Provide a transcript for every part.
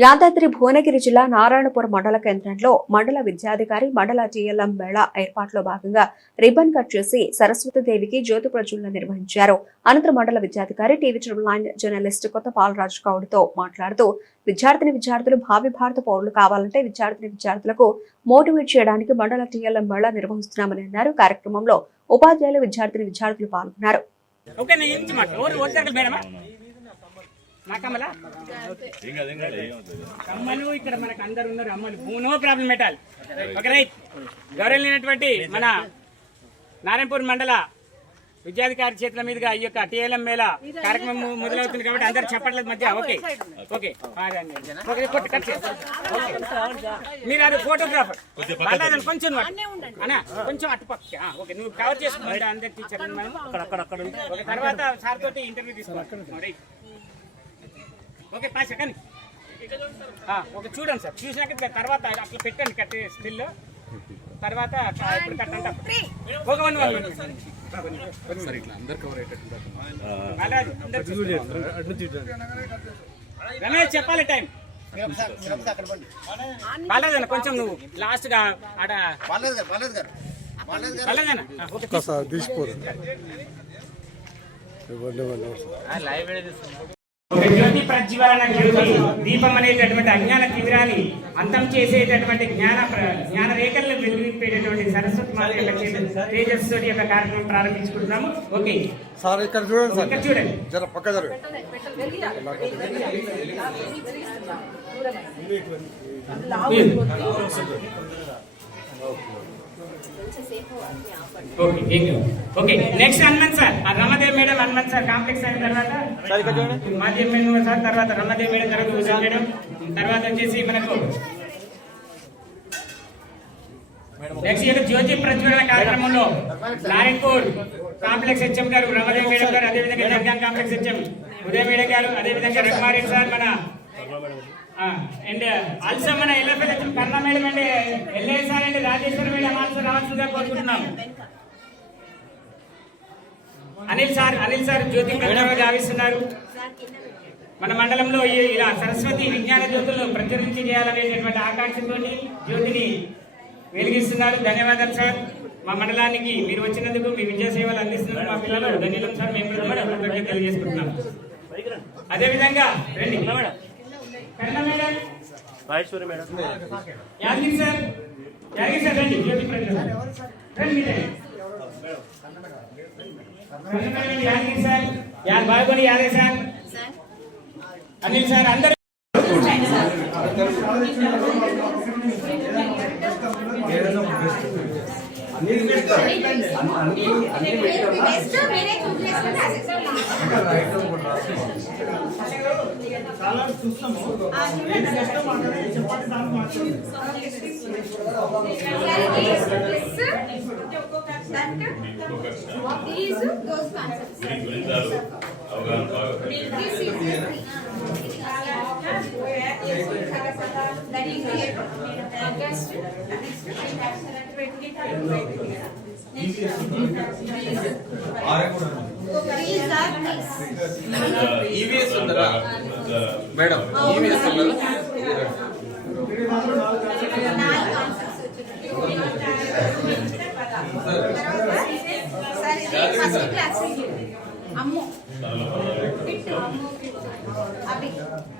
యాదాద్రి భువనగిరి జిల్లా నారాయణపురం మండల కేంద్రంలో మండల విద్యాధికారి మండల టీఎల్ఎం మేళా ఏర్పాట్లో భాగంగా రిబ్బన్ కట్ చేసి సరస్వతీదేవికి జ్యోతి ప్రజ్వలన నిర్వహించారు. అనంతరం మండల విద్యాధికారి టీవీ ట్రిబుల్ నైన్ జర్నలిస్ట్ కొత్త పాలరాజు గౌడ్తో మాట్లాడుతూ విద్యార్థిని విద్యార్థులు భావి భారత పౌరులు కావాలంటే విద్యార్థిని విద్యార్థులకు మోటివేట్ చేయడానికి మండల టీఎల్ఎం మేళా నిర్వహిస్తున్నామని అన్నారు. కార్యక్రమంలో ఉపాధ్యాయులు విద్యార్థిని విద్యార్థులు పాల్గొన్నారు. కమ్మలు ఇక్కడ మనకు అందరు ఉన్నారు అమ్మలు. నో ప్రాబ్లం పెట్టాలి. Okay right. గౌరవమైనటువంటి మన నారాయణపూర్ మండల విద్యాధికారి చేతుల మీదుగా ఈ యొక్క టీఎల్ఎం మేళ కార్యక్రమం మొదలవుతుంది కాబట్టి అందరు చెప్పట్లేదు మధ్య. Okay okay. మీరు అది ఫోటోగ్రాఫర్ కొంచెం. అన్నా కొంచెం అటుపక్క ఆ, ఓకే నువ్వు కవర్ చేసుకుంటా అందరి టీచర్ మనం. అక్కడ ఓకే తర్వాత సార్ తోటి ఇంటర్వ్యూ తీసుకోవాలి. ఓకే పాస్ కానీ ఓకే చూడండి సార్. చూసినాక తర్వాత అట్లా పెట్టండి కట్టి స్టిల్. తర్వాత ఇప్పుడు కట్టండి అప్పుడు. ఒక వన్ వన్ వన్. బాలాజీ, అందరు చూసుకోండి. రమేష్ చెప్పాలి టైం. బాలాజీ అన్న, కొంచెం నువ్వు లాస్ట్గా ఆడ బాలేదు బాలేదు గారు ఒక్కసారి జ్యోతి ప్రజ్వలన జ్యోతి దీపం అనేటటువంటి అజ్ఞాన తీవ్రాన్ని అంతం చేసేటటువంటి జ్ఞాన ప్ర- జ్ఞాన రేఖలను వెలిగింపేటటువంటి సరస్వతి మాత యొక్క చేత- తేజస్సు యొక్క కార్యక్రమం ప్రారంభించుకుంటున్నాము. ఓకే. సార్ ఇక్కడ చూడండి సార్. ఇక్కడ చూడండి. జర పక్క జరగ okay thank you okay next Hanumanth sir ఆ Ramadevi madam Hanumanth sir complex అయిన తర్వాత మాజీ ఎమ్మెల్యే సార్ తర్వాత రమాదేవి మేడం తర్వాత ఉషా మేడం. తర్వాత వచ్చేసి మనకు నెక్స్ట్ ఇయర్ జ్యోతి ప్రజ్వలన కార్యక్రమంలో నారాయణపూర్ కాంప్లెక్స్ హెచ్ఎం గారు రమాదేవి మేడం గారు అదేవిధంగా Jaggan complex HM Udaya madam గారు అదేవిధంగా రఘుమారెడ్డి సార్ మన అండ్ ఆల్సో మన ఎల్ఎఫ్ఎల్ కర్ణ మేడం అండి ఎల్ఏ సార్ అండి రాజేశ్వర మేడం ఆల్సో రావాల్సిందిగా కోరుకుంటున్నాం. అనిల్ సార్ అనిల్ సార్ జ్యోతి గావిస్తున్నారు మన మండలంలో ఇలా సరస్వతి విజ్ఞాన జ్యోతులను ప్రచురించి చేయాలనేటటువంటి ఆకాంక్షతో జ్యోతిని వెలిగిస్తున్నారు. ధన్యవాదాలు సార్. మా మండలానికి మీరు వచ్చినందుకు మీ విద్యా సేవలు అందిస్తున్నారు మా పిల్లలు ధన్యవాదాలు సార్. మేము తెలియజేసుకుంటున్నాం. అదేవిధంగా రండి. Karuna madam Maheshwari madam Yadagiri sir Yadagiri sir రండి జ్యోతి ప్రజ్వలన రండి మీరే. కరుణ మేడం, యాదగిరి సార్ యా బాగుని యాదగిరి సార్ అనిల్ సార్ అందరూ బెస్ట్ మీరే చూస్ చేసుకుంటే assess These those concepts. This is that is it. Next, next, These are these. EVS ఉందరా madam EVS ఉందరా నాలుగు concepts సరే ఇది క్లాస్ అమ్ము పిట్టు అవి సరే ఇంకోటి ఉంది. సార్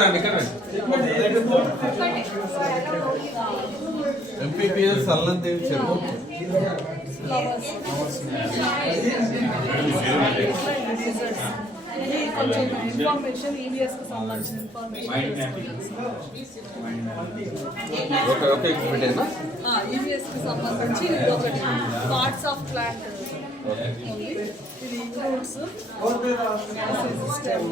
రండి ఇక్కడ రండి. ఎంపీపీఎస్ సల్లందేవి చెప్పు. ఇది కొంచెం ఇన్ఫర్మేషన్ ఈవీఎస్కి సంబంధించిన ఇన్ఫర్మేషన్ ఓకే ఓకే పెట్టేనా ఈవీఎస్కి సంబంధించి పార్ట్స్ ఆఫ్ ప్లాంట్ ఇది ఇంక్లూడ్స్ సిస్టమ్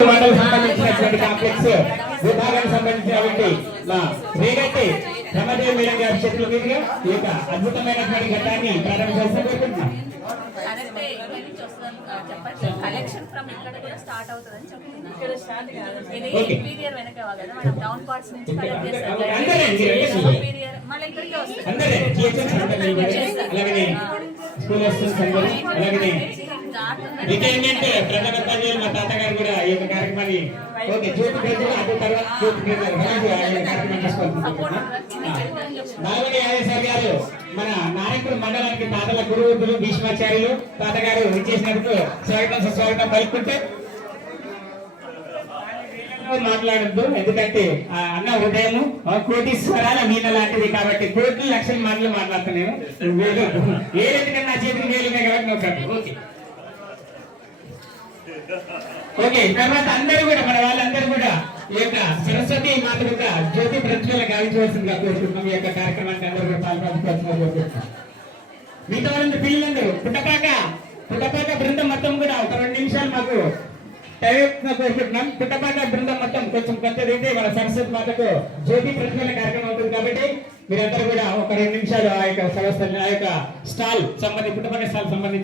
మండలం సంబంధించినటువంటి కాంప్లెక్స్ విభాగానికి సంబంధించినటువంటి మా రమదేవి మేడం గారి చేతుల మీదుగా ఈ యొక్క అద్భుతమైనటువంటి ఘట్టాన్ని ప్రారంభించాల్సిన కోరుకుంటున్నాం కరెక్టే. ఇక్కడ నుంచి వస్తుంది ఆ, చెప్పండి. కలెక్షన్ ఫ్రమ్ ఇక్కడ కూడా స్టార్ట్ అవుతుందని చెప్తున్నాను. ఇక్కడ స్టార్ట్ కాదు. ఇది Okay. ఇంటీరియర్ వెనక కదా మనం డౌన్ పార్ట్స్ నుంచి కలెక్ట్ చేస్తాం. ఇంటీరియర్ మళ్ళీ ఇక్కడికే వస్తుంది. మా తాతగారు కూడా ఈ యొక్క కార్యక్రమాన్ని ఓకే జ్యోతి ప్రజలు అదే తర్వాత జ్యోతి ప్రజలు కార్యక్రమం చేసుకుంటున్నాం నాలుగని గారు మన నాయకుడు మండలానికి తాతల గురువులు భీష్మాచార్యులు తాతగారు ఇచ్చేసినందుకు స్వాగతం సుస్వాగతం పలుకుంటే మాట్లాడద్దు. ఎందుకంటే ఆ అన్న హృదయం ఆ కోటి స్వరాల లాంటిది కాబట్టి కోటి లక్షల మాటలు మాట్లాడుతున్నాను ఏదైతే నా చేతికి వేలు కాబట్టి నువ్వు ఓకే. ఓకే తర్వాత అందరూ కూడా మన వాళ్ళందరూ కూడా ఈ యొక్క సరస్వతి మాత యొక్క జ్యోతి ప్రతిభల గావించవలసిందిగా కోరుకుంటున్నాం ఈ యొక్క కార్యక్రమానికి అందరూ కూడా పాల్పంచుకోవాల్సిందిగా కోరుకుంటున్నాం మిగతా వాళ్ళందరూ పిల్లలందరూ పుట్టపాక పుట్టపాక బృందం మొత్తం కూడా ఒక రెండు నిమిషాలు మాకు టైం కోరుకుంటున్నాం. పుట్టపాక బృందం మొత్తం కొంచెం కొత్తది అయితే మన సరస్వతి మాతకు జ్యోతి ప్రతిఫల కార్యక్రమం అవుతుంది కాబట్టి మీరందరూ కూడా ఒక రెండు నిమిషాలు ఆ యొక్క సంస్థ ఆ యొక్క స్టాల్ సంబంధించి పుట్టపాక స్టాల్ సంబంధించి